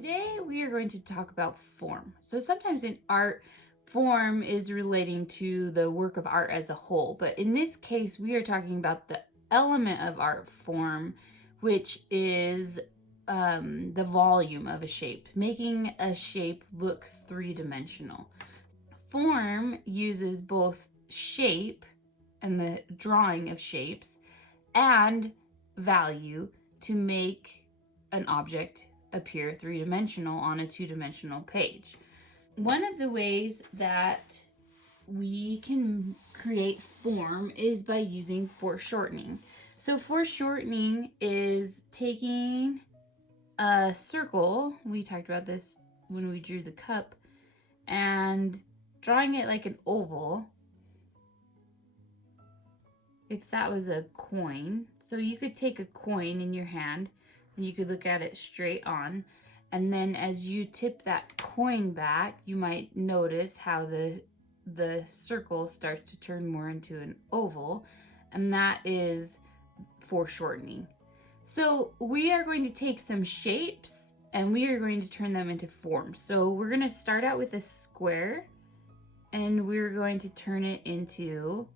Today we are going to talk about form. So sometimes in art, form is relating to the work of art as a whole, but in this case we are talking about the element of art form, which is the volume of a shape, making a shape look three-dimensional. Form uses both shape and the drawing of shapes and value to make an object appear three-dimensional on a two-dimensional page. One of the ways that we can create form is by using foreshortening. So foreshortening is taking a circle, we talked about this when we drew the cup, and drawing it like an oval. If that was a coin, so you could take a coin in your hand and you could look at it straight on, and then as you tip that coin back, you might notice how the circle starts to turn more into an oval, and that is foreshortening. So we are going to take some shapes and we are going to turn them into forms. So we're going to start out with a square and we're going to turn it into,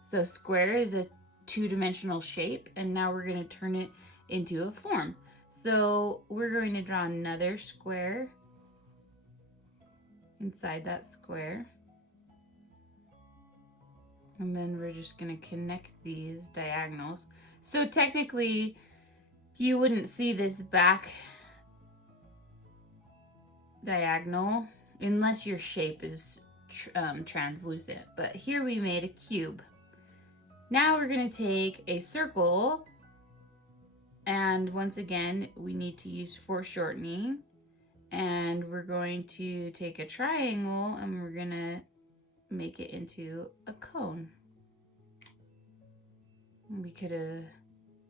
so square is a two-dimensional shape, and now we're going to turn it into a form. So we're going to draw another square inside that square. And then we're just going to connect these diagonals. So technically, you wouldn't see this back diagonal unless your shape is translucent. But here we made a cube. Now we're going to take a circle, and once again we need to use foreshortening, and we're going to take a triangle and we're going to make it into a cone. We could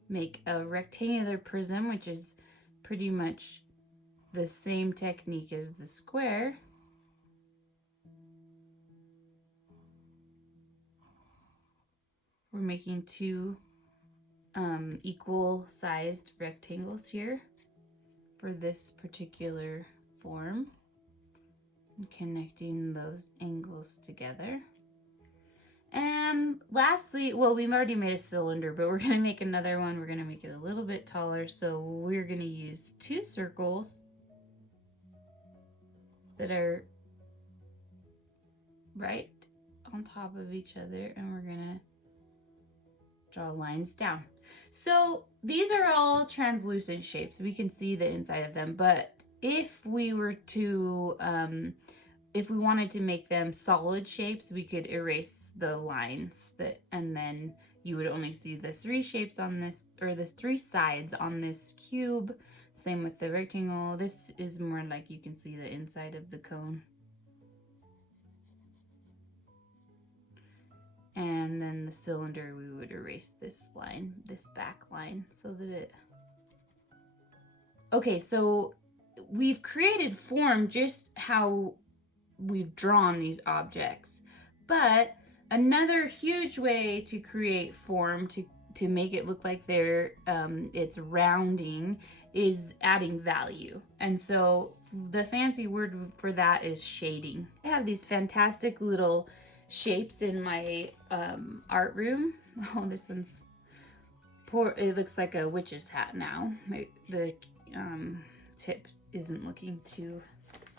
make a rectangular prism, which is pretty much the same technique as the square. We're making two equal sized rectangles here for this particular form, and connecting those angles together. And lastly, well, we've already made a cylinder, but we're going to make another one. We're going to make it a little bit taller, so we're going to use two circles that are right on top of each other, and we're going to draw lines down. So these are all translucent shapes. We can see the inside of them, but if we were to, if we wanted to make them solid shapes, we could erase the lines and then you would only see the three shapes on this, or the three sides on this cube. Same with the rectangle. This is more like you can see the inside of the cone. And then the cylinder, we would erase this line, this back line, so that it... Okay, so we've created form just how we've drawn these objects. But another huge way to create form, to make it look like it's rounding, is adding value. And so the fancy word for that is shading. I have these fantastic little shapes in my art room. Oh, this one's poor. It looks like a witch's hat now. The tip isn't looking too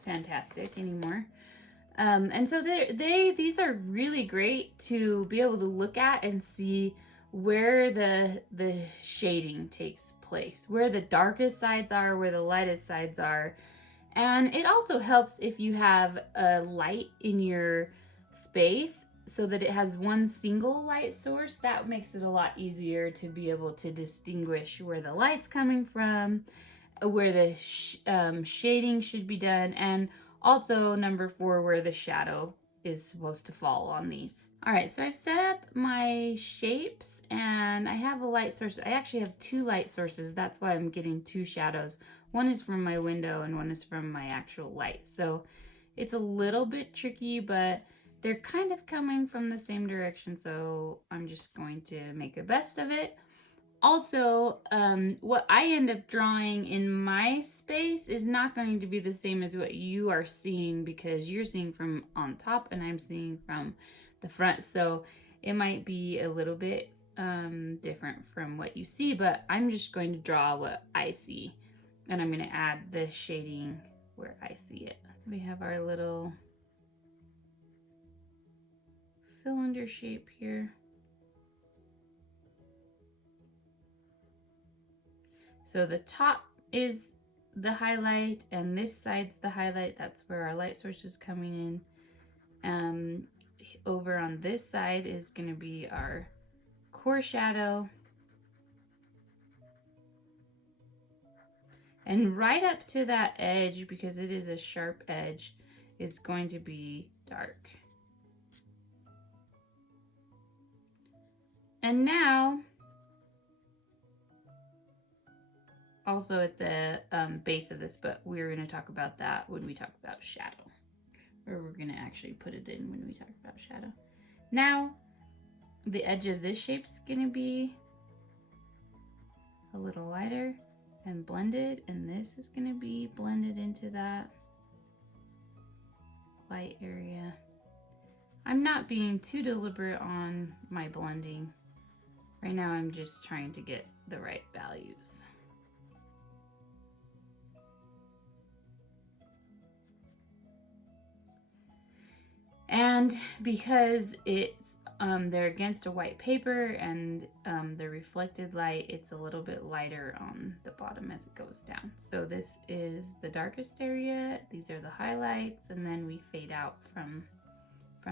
fantastic anymore. And so these are really great to be able to look at and see where the shading takes place, where the darkest sides are, where the lightest sides are. And it also helps if you have a light in your space so that it has one single light source. That makes it a lot easier to be able to distinguish where the light's coming from, where the shading should be done, and also number 4, where the shadow is supposed to fall on these. All right, so I've set up my shapes and I have a light source. I actually have 2 light sources. That's why I'm getting 2 shadows. One is from my window and one is from my actual light. So it's a little bit tricky, but they're kind of coming from the same direction, so I'm just going to make the best of it. Also, what I end up drawing in my space is not going to be the same as what you are seeing, because you're seeing from on top and I'm seeing from the front. So it might be a little bit different from what you see, but I'm just going to draw what I see. And I'm going to add the shading where I see it. We have our little cylinder shape here. So the top is the highlight and this side's the highlight. That's where our light source is coming in. Over on this side is going to be our core shadow. And right up to that edge, because it is a sharp edge, is going to be dark. And now, also at the base of this, but we're going to talk about that when we talk about shadow. Or we're going to actually put it in when we talk about shadow. Now, the edge of this shape's going to be a little lighter and blended, and this is going to be blended into that light area. I'm not being too deliberate on my blending. Right now I'm just trying to get the right values. And because it's they're against a white paper and the reflected light, it's a little bit lighter on the bottom as it goes down. So this is the darkest area, these are the highlights, and then we fade out from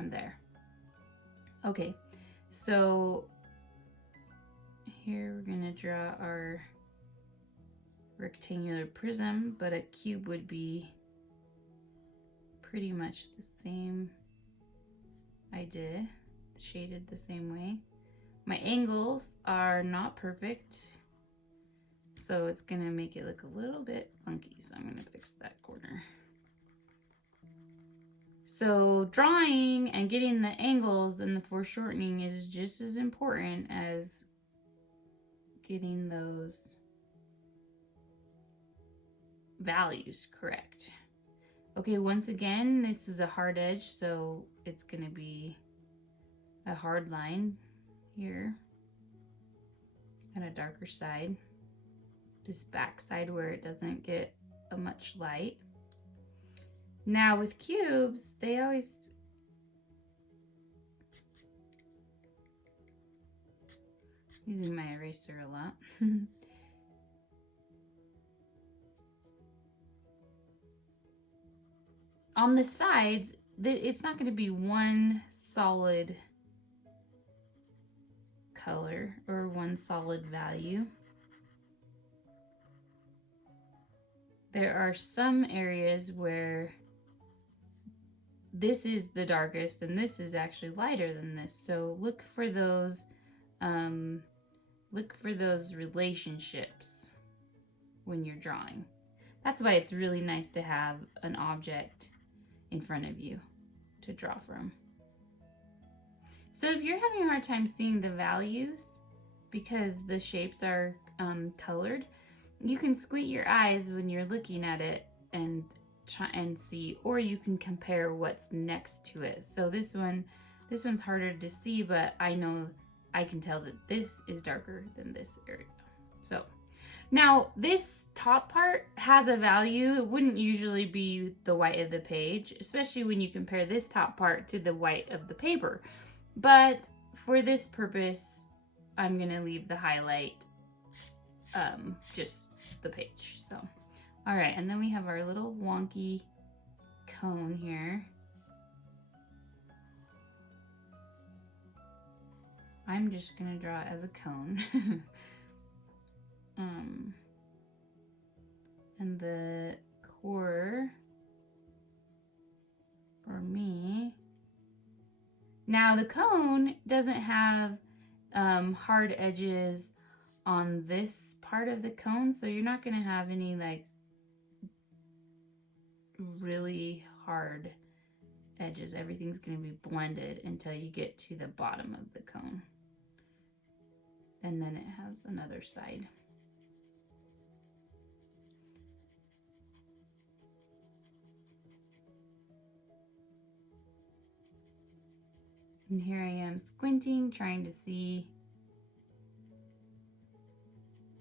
there. Okay, so here we're gonna draw our rectangular prism, but a cube would be pretty much the same idea, shaded the same way. My angles are not perfect, so it's gonna make it look a little bit funky, so I'm gonna fix that corner. So drawing and getting the angles and the foreshortening is just as important as getting those values correct. Okay, once again, this is a hard edge, so it's gonna be a hard line here and a darker side. This back side where it doesn't get a much light. Now with cubes, they always using my eraser a lot. On the sides, it's not going to be one solid color or one solid value. There are some areas where this is the darkest and this is actually lighter than this. So look for those relationships when you're drawing. That's why it's really nice to have an object in front of you to draw from. So if you're having a hard time seeing the values because the shapes are colored, you can squint your eyes when you're looking at it and try and see, or you can compare what's next to it. So this one's harder to see, but I know I can tell that this is darker than this area. So now this top part has a value. It wouldn't usually be the white of the page, especially when you compare this top part to the white of the paper. But for this purpose, I'm gonna leave the highlight just the page. So all right, and then we have our little wonky cone here. I'm just gonna draw it as a cone. And the core for me. Now the cone doesn't have hard edges on this part of the cone, so you're not gonna have any like really hard edges. Everything's gonna be blended until you get to the bottom of the cone. And then it has has another side. And here I am squinting, trying to see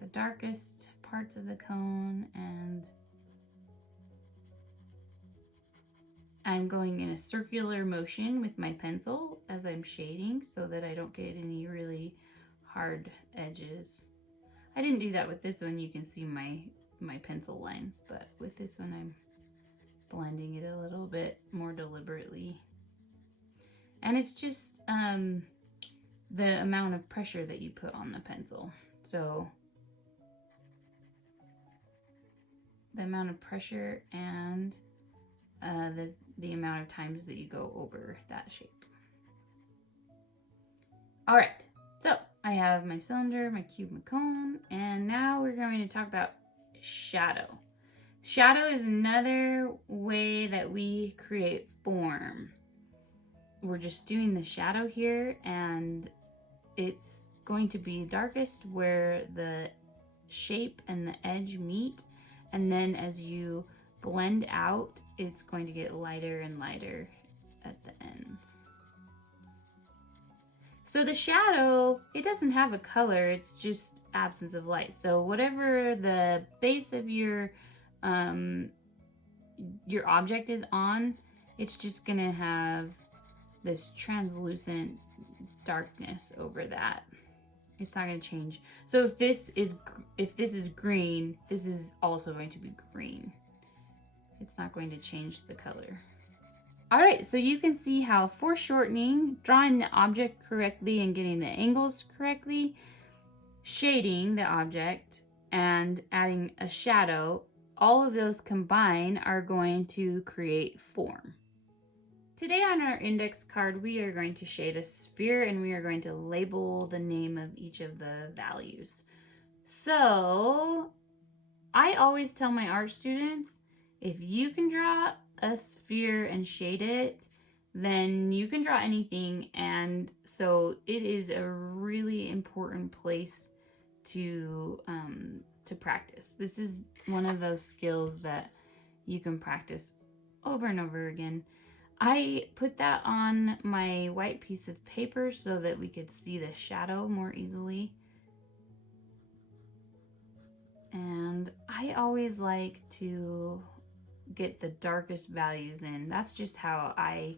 the darkest parts of the cone, and I'm going in a circular motion with my pencil as I'm shading so that I don't get any really hard edges. I didn't do that with this one. You can see my pencil lines, but with this one I'm blending it a little bit more deliberately. And it's just the amount of pressure that you put on the pencil. So the amount of pressure and the amount of times that you go over that shape. All right, so I have my cylinder, my cube, my cone, and now we're going to talk about shadow. Shadow is another way that we create form. We're just doing the shadow here, and it's going to be darkest where the shape and the edge meet, and then as you blend out, it's going to get lighter and lighter at the ends. So the shadow, it doesn't have a color, it's just absence of light. So whatever the base of your object is on, it's just gonna have this translucent darkness over that. It's not going to change. So if this is green, this is also going to be green. It's not going to change the color. All right, so you can see how foreshortening, drawing the object correctly and getting the angles correctly, shading the object, and adding a shadow, all of those combined are going to create form. Today on our index card, we are going to shade a sphere and we are going to label the name of each of the values. So I always tell my art students, if you can draw a sphere and shade it, then you can draw anything. And so it is a really important place to practice. This is one of those skills that you can practice over and over again. I put that on my white piece of paper so that we could see the shadow more easily. And I always like to get the darkest values in. That's just how I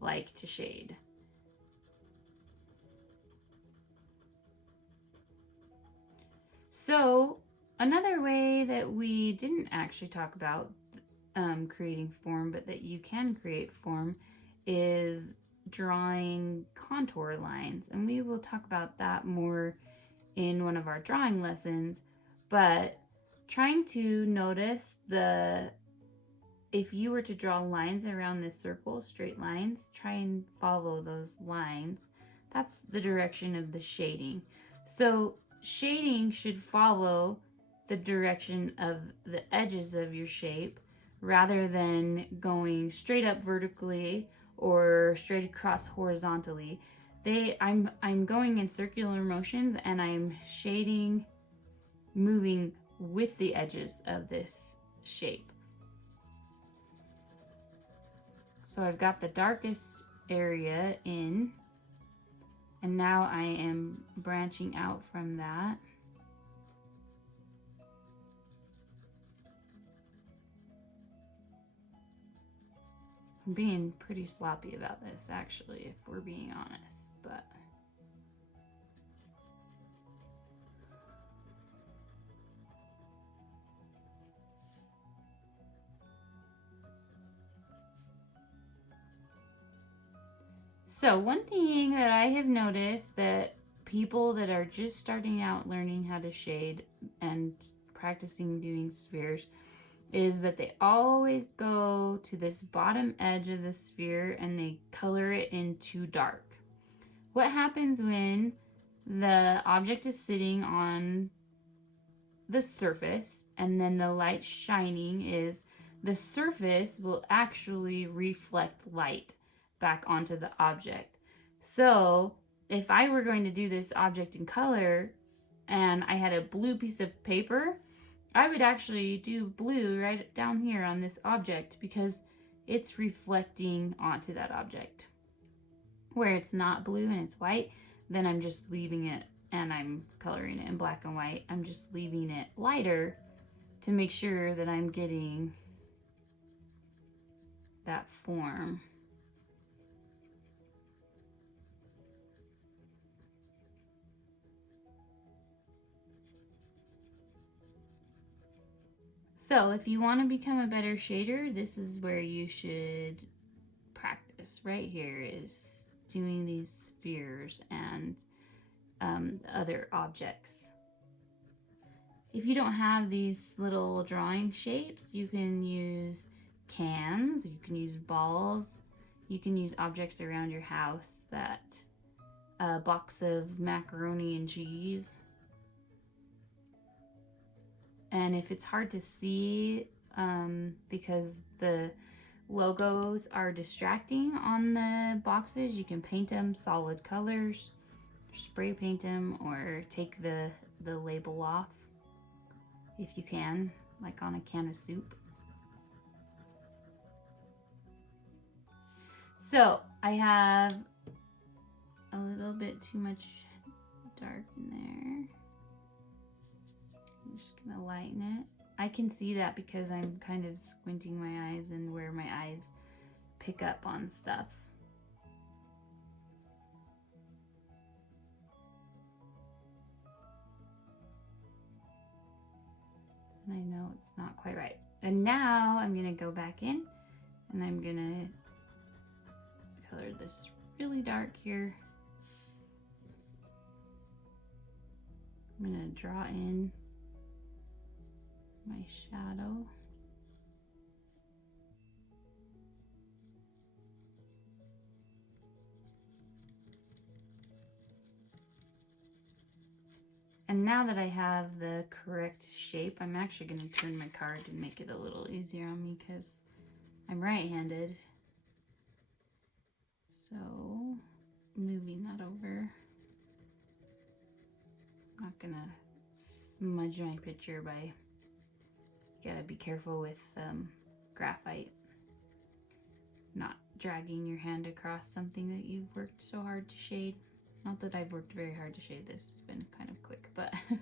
like to shade. So another way that we didn't actually talk about creating form, but that you can create form, is drawing contour lines. And we will talk about that more in one of our drawing lessons. But trying to notice if you were to draw lines around this circle, straight lines, try and follow those lines. That's the direction of the shading. So shading should follow the direction of the edges of your shape rather than going straight up vertically or straight across horizontally. I'm going in circular motions and I'm shading, moving with the edges of this shape. So I've got the darkest area in, and now I am branching out from that. I'm being pretty sloppy about this, actually, if we're being honest, but so one thing that I have noticed that people that are just starting out learning how to shade and practicing doing spheres is that they always go to this bottom edge of the sphere and they color it in too dark. What happens when the object is sitting on the surface and then the light shining is the surface will actually reflect light back onto the object. So if I were going to do this object in color and I had a blue piece of paper, I would actually do blue right down here on this object because it's reflecting onto that object. Where it's not blue and it's white, then I'm just leaving it and I'm coloring it in black and white. I'm just leaving it lighter to make sure that I'm getting that form. So if you want to become a better shader, this is where you should practice. Right here is doing these spheres and other objects. If you don't have these little drawing shapes, you can use cans, you can use balls, you can use objects around your house, that a box of macaroni and cheese. And if it's hard to see because the logos are distracting on the boxes, you can paint them solid colors, spray paint them, or take the label off if you can, like on a can of soup. So I have a little bit too much dark in there. I'm just gonna lighten it. I can see that because I'm kind of squinting my eyes and where my eyes pick up on stuff. And I know it's not quite right. And now I'm gonna go back in and I'm gonna color this really dark here. I'm gonna draw in my shadow. And now that I have the correct shape, I'm actually going to turn my card and make it a little easier on me because I'm right-handed. So, moving that over. I'm not going to smudge my picture by, you gotta be careful with graphite. Not dragging your hand across something that you've worked so hard to shade. Not that I've worked very hard to shade this, it's been kind of quick, but a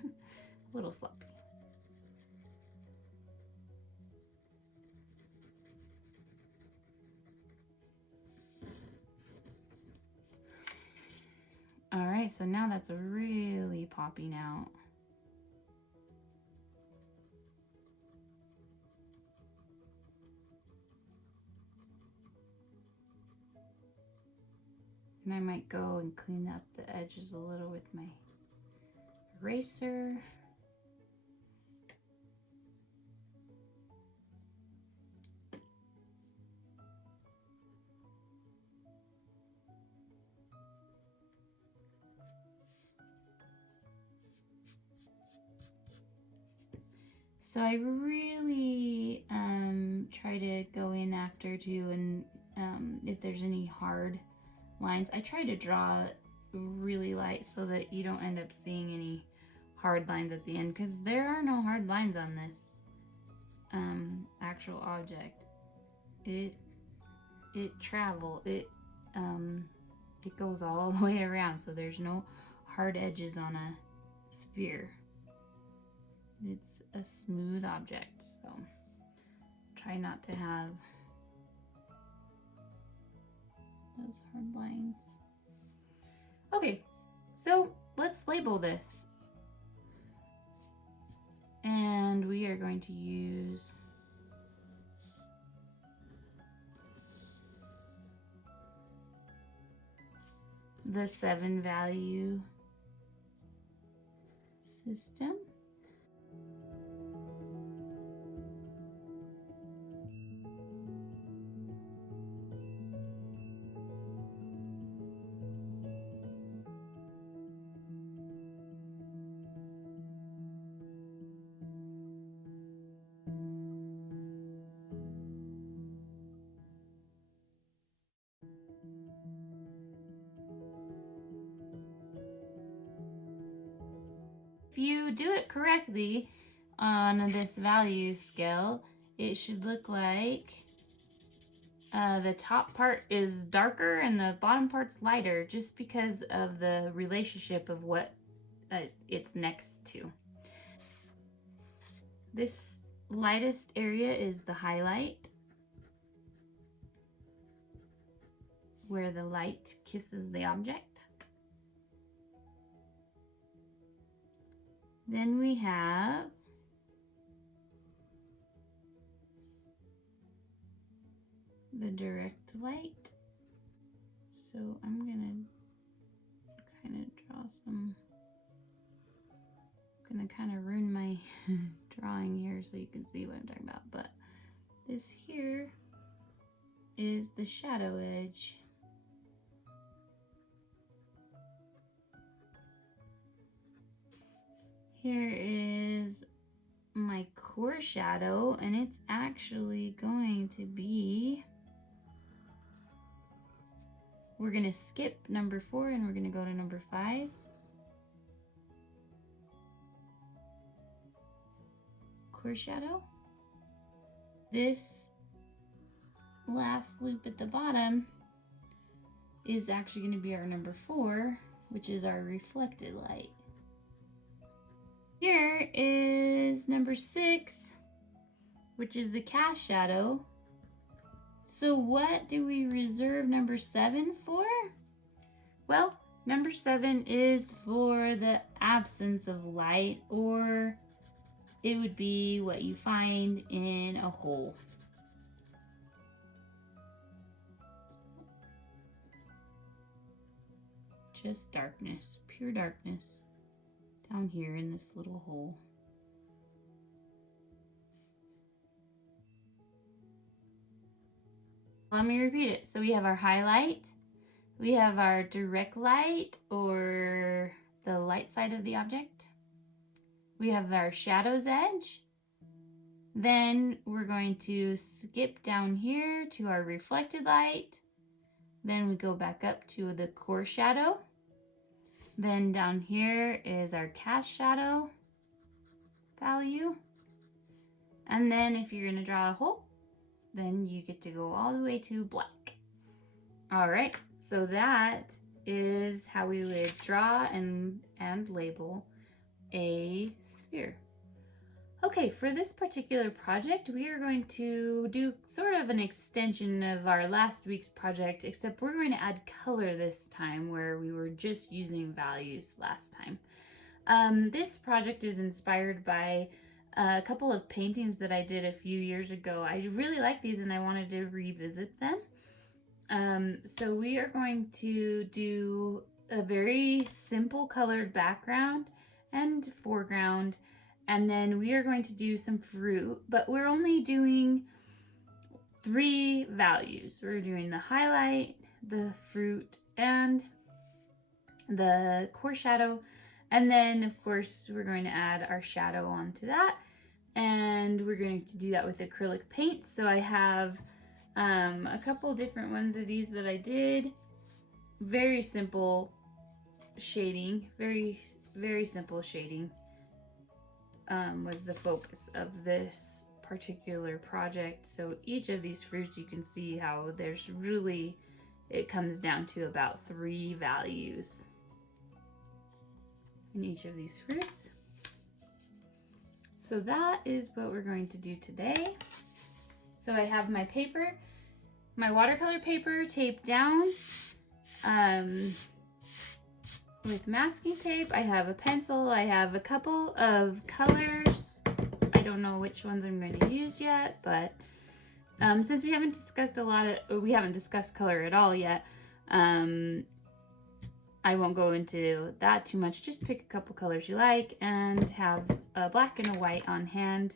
little sloppy. All right, so now that's really popping out. And I might go and clean up the edges a little with my eraser. So I really try to go in after too, and if there's any hard lines, I try to draw really light so that you don't end up seeing any hard lines at the end, because there are no hard lines on this actual object. It goes all the way around, so there's no hard edges on a sphere. It's a smooth object, so try not to have those hard lines. Okay, so let's label this. And we are going to use the 7 value system. If you do it correctly on this value scale, it should look like the top part is darker and the bottom part's lighter, just because of the relationship of what it's next to. This lightest area is the highlight, where the light kisses the object. Then we have the direct light. So I'm gonna kind of draw some, gonna kind of ruin my drawing here so you can see what I'm talking about, but this here is the shadow edge. Here is my core shadow, and it's actually going to be, we're gonna skip number 4 and we're gonna go to number 5. Core shadow. This last loop at the bottom is actually going to be our number 4, which is our reflected light. Here is number 6, which is the cast shadow. So what do we reserve number 7 for? Well, number 7 is for the absence of light, or it would be what you find in a hole. Just darkness, pure darkness down here in this little hole. Let me repeat it. So we have our highlight, we have our direct light, or the light side of the object. We have our shadow's edge. Then we're going to skip down here to our reflected light. Then we go back up to the core shadow. Then down here is our cast shadow value. And then if you're gonna draw a hole, then you get to go all the way to black. All right, so that is how we would draw and label a sphere. Okay, for this particular project, we are going to do sort of an extension of our last week's project, except we're going to add color this time, where we were just using values last time. This project is inspired by a couple of paintings that I did a few years ago. I really like these and I wanted to revisit them. So we are going to do a very simple colored background and foreground, and then we are going to do some fruit, but we're only doing 3 values. We're doing the highlight, the fruit, and the core shadow. And then of course we're going to add our shadow onto that, and we're going to do that with acrylic paint. So I have a couple different ones of these that I did. Very simple shading, very simple shading was the focus of this particular project. So each of these fruits, you can see how there's really, it comes down to about 3 values in each of these fruits. So that is what we're going to do today. So I have my paper, my watercolor paper taped down with masking tape. I have a pencil, I have a couple of colors. I don't know which ones I'm going to use yet, but since we haven't discussed color at all yet, I won't go into that too much. Just pick a couple colors you like and have a black and a white on hand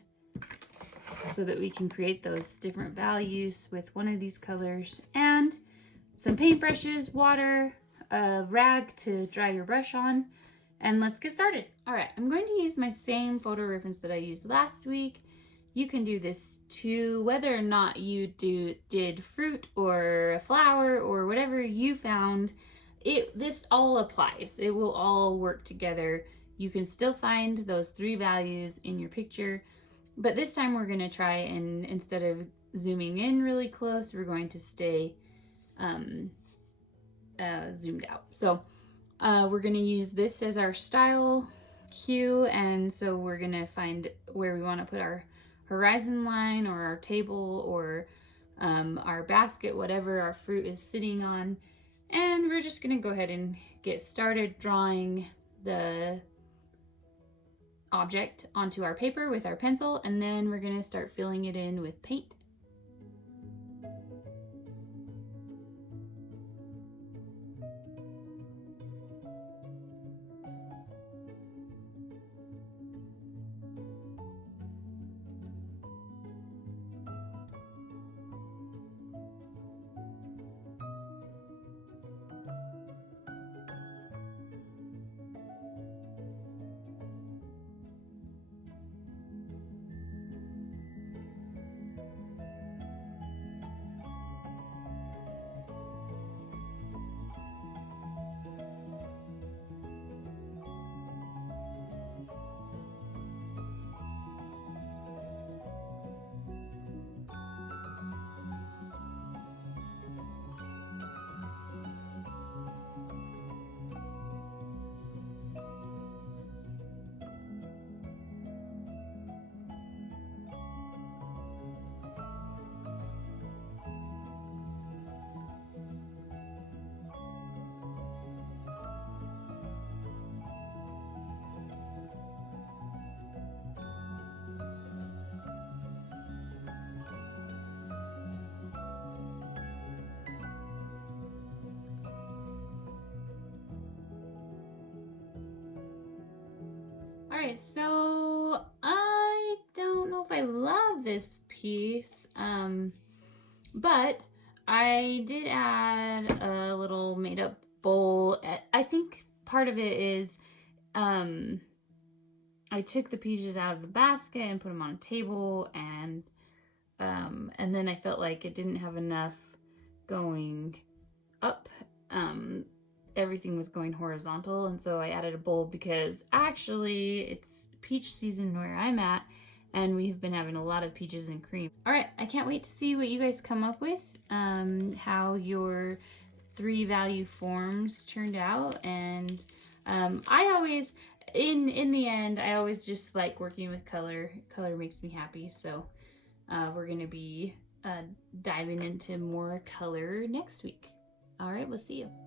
so that we can create those different values with one of these colors, and some paintbrushes, water, a rag to dry your brush on, and let's get started. All right, I'm going to use my same photo reference that I used last week. You can do this too, whether or not you did fruit or a flower or whatever you found. This all applies. It will all work together You can still find those 3 values in your picture, but this time we're going to try and instead of zooming in really close, we're going to stay zoomed out. So we're going to use this as our style cue, and so we're going to find where we want to put our horizon line or our table or our basket, whatever our fruit is sitting on. And we're just going to go ahead and get started drawing the object onto our paper with our pencil, and then we're going to start filling it in with paint. All right, so I don't know if I love this piece, but I did add a little made up bowl. I think part of it is I took the peaches out of the basket and put them on a table, and then I felt like it didn't have enough going up. Everything was going horizontal, and so I added a bowl because actually it's peach season where I'm at, and we've been having a lot of peaches and cream. All right, I can't wait to see what you guys come up with, how your 3 value forms turned out, and I always, in the end, I always just like working with color. Color makes me happy, so we're gonna be diving into more color next week. All right, we'll see you.